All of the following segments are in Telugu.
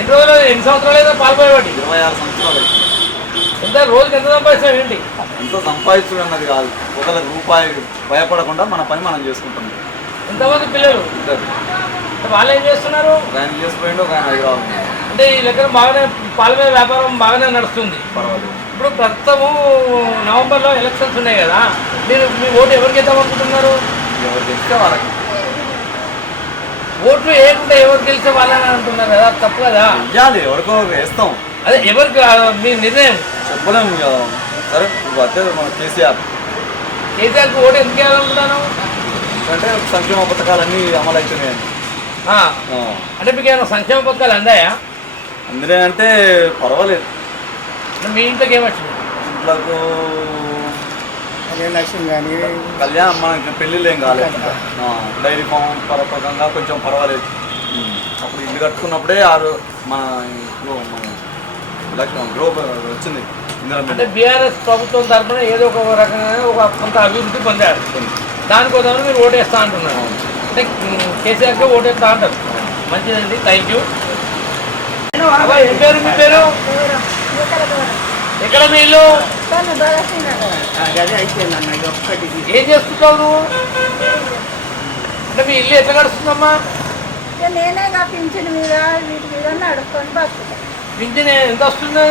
ఎన్ని రోజులు ఎన్ని సంవత్సరాలు అయితే పాల్పోయేవాడి 26 సంవత్సరాలు. ఎంత రోజుకి ఎంత సంపాదిస్తాం ఏంటి? ఎంతో సంపాదించడం అన్నది కాదు, ఒకళ్ళ రూపాయి భయపడకుండా మన పని మనం చేసుకుంటాం. ఎంతమంది పిల్లలు? ఇద్దరు. వాళ్ళు ఏం చేస్తున్నారు? ఒక ఆయన చేసిపోయిండు, ఒక ఆయన హైదరాబాద్. అంటే ఈ లెక్కన బాగానే పాల మీద వ్యాపారం బాగానే నడుస్తుంది. పర్వాలేదు. ఇప్పుడు ప్రస్తుతము నవంబర్లో ఎలక్షన్స్ ఉన్నాయి కదా, మీరు మీ ఓటు ఎవరికి ఇద్దామనుకుంటున్నారు? ఎవరు తెలిస్తే వాళ్ళకి. ఓట్లు వేయకుండా ఎవరు గెలిచే వాళ్ళని అంటున్నారు కదా, తప్పు కదా? ఇవ్వాలి, ఎవరికో వేస్తాం. అదే ఎవరికి మీ నిర్ణయం చెప్పలేము కదా. సరే అదే మన కేసీఆర్కి ఓటు ఎందుకు వేయాలనుకుంటాను అంటే సంక్షేమ పథకాలన్నీ అమలు అవుతున్నాయని. అంటే మీకు ఏమైనా సంక్షేమ పథకాలు అందాయా? అందులో అంటే పర్వాలేదు. మీ ఇంట్లోకి ఏమొచ్చింది? ఇంట్లోకి లక్ష్యం కానీ కళ్యాణం మనకి పెళ్ళిళ్ళు ఏం కాలేదు. డైరీ ఫామ్ పరపకంగా కొంచెం పర్వాలేదు. అప్పుడు ఇల్లు కట్టుకున్నప్పుడే మన ఇంట్లో మన గ్రోప్ వచ్చింది. అంటే బీఆర్ఎస్ ప్రభుత్వం తరఫున ఏదో ఒక రకంగా ఒక కొంత అభివృద్ధి పొందారు, దానికోసమని మీరు ఓటేస్తా అంటున్నారు. అంటే కేసీఆర్కే ఓటేస్తా అంటారు. మంచిదండి, థ్యాంక్ యూ. ఏం పేరు మీ పేరు? ఎక్కడ మీ ఇల్లు? ఏం చేస్తుంటావు నువ్వు? అంటే మీ ఇల్లు ఎట్లా గడుస్తుందమ్మా? నేనే పింఛన్ మీద వీటి మీద నడుపుకొని బతుకుతాను. పింఛన్ ఎంత వస్తుంది?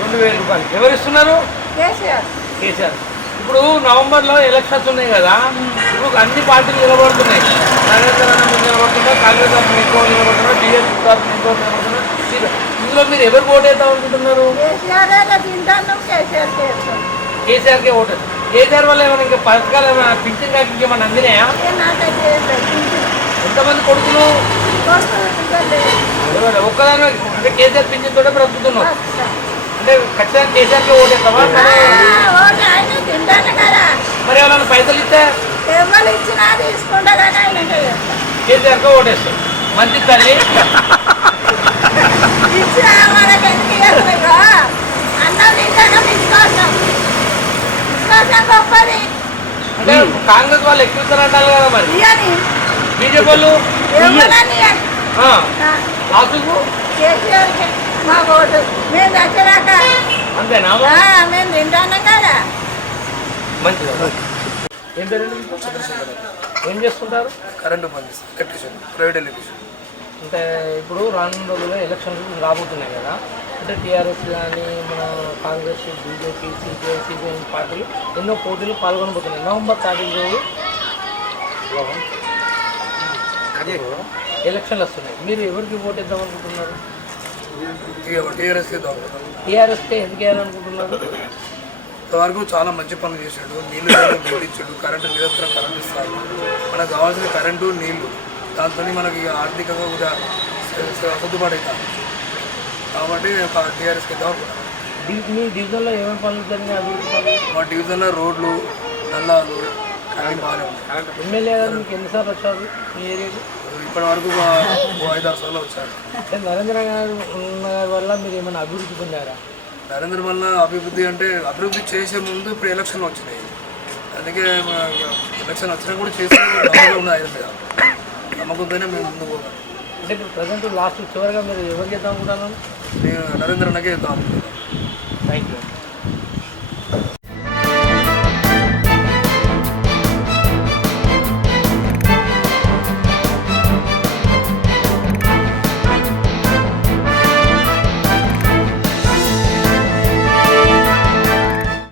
2,000 రూపాయలు. ఎవరు ఇస్తున్నారు? కేసీఆర్. కేసీఆర్. ఇప్పుడు నవంబర్లో ఎలక్షన్స్ ఉన్నాయి కదా, ఇప్పుడు అన్ని పార్టీలు నిలబడుతున్నాయి. నరేంద్ర నిలబడుతున్నారు, కాంగ్రెస్ తరఫున ఎక్కువ నిలబడుతున్నారు, టీఆర్ఎస్ తరఫున ఎక్కువ నిలబడుతున్నారు. ఇందులో మీరు ఎవరు ఓటు వేద్దాం అనుకుంటున్నారు? కేసీఆర్కే ఓటు. కేసీఆర్ వల్ల ఏమైనా ఇంకా పథకాలు ఏమైనా పింఛన్ కాక ఇంకేమైనా అందినాయా? ఎంతమంది కొడుకులు? ఒక్కదాని అంటే కేసీఆర్ పింఛన్ తోటే బ్రతుకుతున్నావు. అంటే ఖచ్చితంగా కేసీఆర్కే ఓటు వేస్తావా? మరి ఏమైనా పైసలు ఇస్తే కేసీఆర్కే ఓటేస్తాం. మంచి తల్లి. అంటే కాంగ్రెస్ వాళ్ళు ఎక్కువ ఇస్తారంటారు కదా, మరి బీజేపీ వాళ్ళు అంతేనా? మేము తింటాం కదా. మంచిది. ఏం పేరు? ఏం చేస్తుంటారు? కరెంటు పని, ఎలక్ట్రిషియన్, ప్రైవేట్ ఎలక్ట్రిషియన్. అంటే ఇప్పుడు రానున్న రోజుల్లో ఎలక్షన్లు రాబోతున్నాయి కదా, అంటే టీఆర్ఎస్ కానీ మన కాంగ్రెస్, బీజేపీ, సిపిఐ, సిపిఎం పార్టీలు ఎన్నో పోటీలు పాల్గొనబోతున్నాయి. నవంబర్ 30 రోజు ఎలక్షన్లు వస్తున్నాయి. మీరు ఎవరికి ఓటు ఇద్దాం అనుకుంటున్నారు? టీఆర్ఎస్కే ఎందుకు వేయాలనుకుంటున్నారు? ఇంతవరకు చాలా మంచి పనులు చేశాడు. నీళ్ళు ఇచ్చాడు, కరెంటు నిరంతరం కరెంటు ఇస్తాడు. మనకు కావాల్సిన కరెంటు, నీళ్లు, దాంతో మనకి ఆర్థికంగా కూడా సర్దుబాటు అవుతాం. కాబట్టి టీఆర్ఎస్కి ఇద్దాం అనుకుంటున్నాను. మీ డివిజన్లో ఏమేమి పనులు జరిగినాయి? అభివృద్ధి పనులు మా డివిజన్లో రోడ్లు, నల్లాలు అన్నీ బాగానే ఉన్నాయి. ఎమ్మెల్యే గారు మీకు ఎన్నిసార్లు వచ్చారు మీ ఏరియాకి? ఇప్పటి వరకు 5-6 సార్లు వచ్చారు. అంటే నరేంద్ర గారు ఉన్న వల్ల మీరు ఏమైనా అభివృద్ధి పొందారా? నరేంద్ర వల్ల అభివృద్ధి అంటే అభివృద్ధి చేసే ముందు ఇప్పుడు ఎలక్షన్లు వచ్చినాయి. అందుకే ఎలక్షన్ వచ్చినా కూడా చేసే నమ్మకం ఉంది ఆయన మీద. నమ్మకంతోనే మేము ముందుకు పోతాం. అంటే ఇప్పుడు ప్రజెంట్ లాస్ట్ చివరిగా మీరు ఎవరికి ఇద్దాం అనుకుంటున్నాను? నేను నరేంద్ర అన్నకే ఇద్దాం అనుకుంటున్నాను. Thank you.